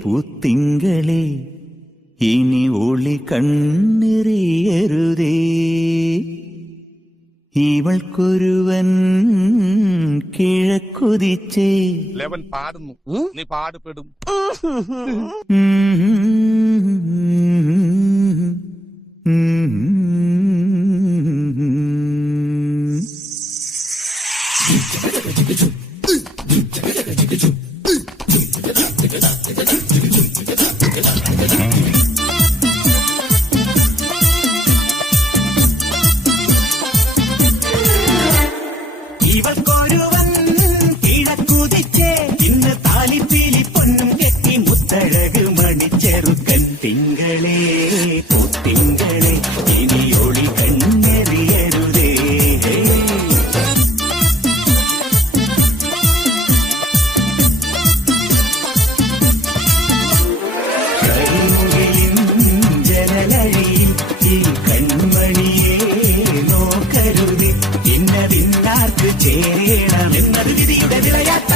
പൂത്തിങ്കളേ ഇനി ഒളി കണ്ണെറിയരുതേ. ഇവൾക്കൊരുവൻ കിഴക്കുതിച്ചേ ലെവൻ പാടുന്നു, നീ പാടുപെടും. ഇവൾക്കൊരുവൻ കിഴക്കുതിച്ചേ ഇന്ന് താലിപ്പീലി പൊന്നും കെട്ടി മുത്തഴക് മണിച്ചെറുക്കൻ. തിങ്കളേ പൂത്തിങ്കളേ ഇനി ഒളി കണ്ണെറിയരുതേ. കരിമുകിലിൻ ജനലഴിയിൽ ഈ കൺമണിയെ നോക്കരുത്. ഇന്നതിന്നാർക്ക് ചേരണം എന്നത് വിധിയുടെ വിളയാട്ടം.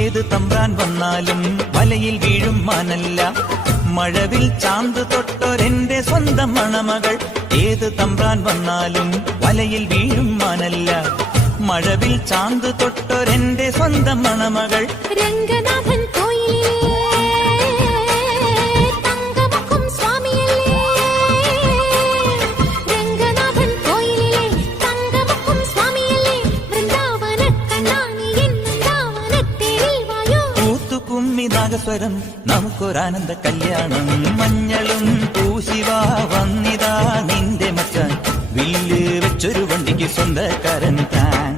ഏത് തമ്പ്രാൻ വന്നാലും വലയിൽ വീഴും മാനല്ല. മഴവിൽ ചാന്ത് തൊട്ടൊരെന്റെ സ്വന്തം മണമകൾ. ഏത് തമ്പ്രാൻ വന്നാലും വലയിൽ വീഴും മാനല്ല. മഴവിൽ ചാന്ത് തൊട്ടൊരെന്റെ സ്വന്തം മണമകൾ. രംഗനാഥൻ നാഗസ്വരം നമുക്കൊരാനന്ദ കല്യാണം. മഞ്ഞളും പൂശിവാ വന്നിതാ നിന്റെ മച്ചാൻ. വില്ല് വെച്ചൊരു വണ്ടിക്ക് സ്വന്തക്കാരൻ താൻ.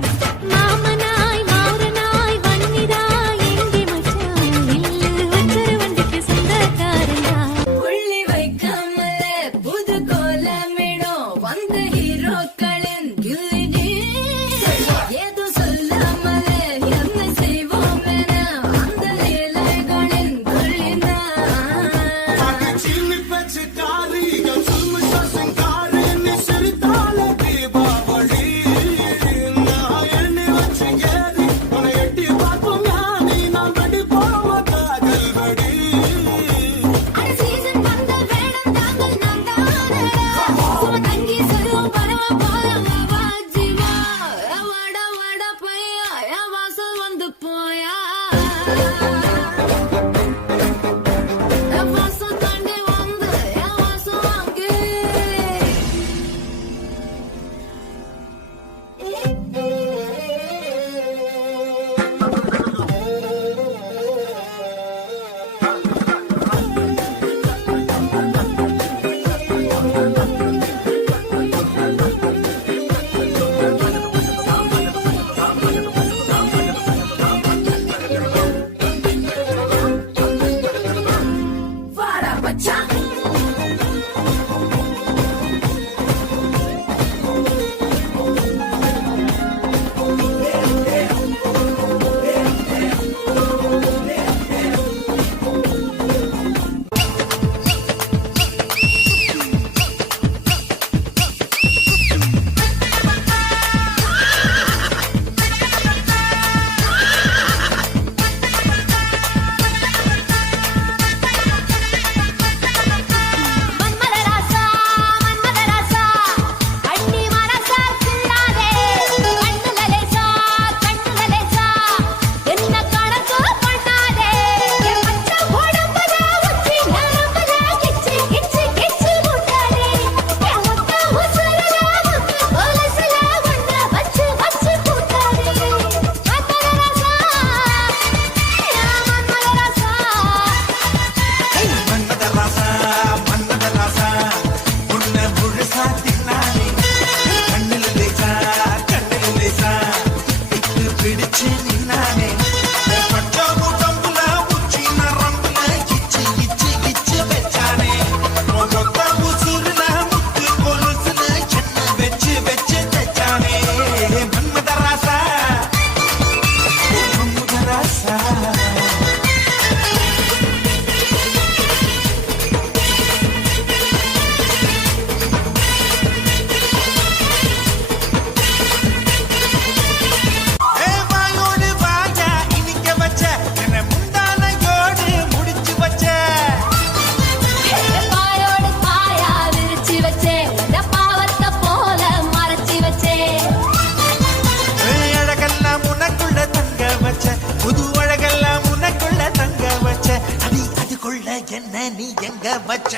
நீ எங்க வச்ச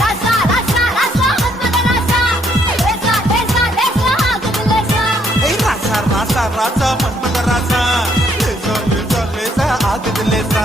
ராசா ராசா ராசா மன்மத ராசா லேசா லேசா லேசா ஆகுது லேசா ஏய் ராசா ராசா ராசா மன்மத ராசா லேசா லேசா லேசா ஆகுது லேசா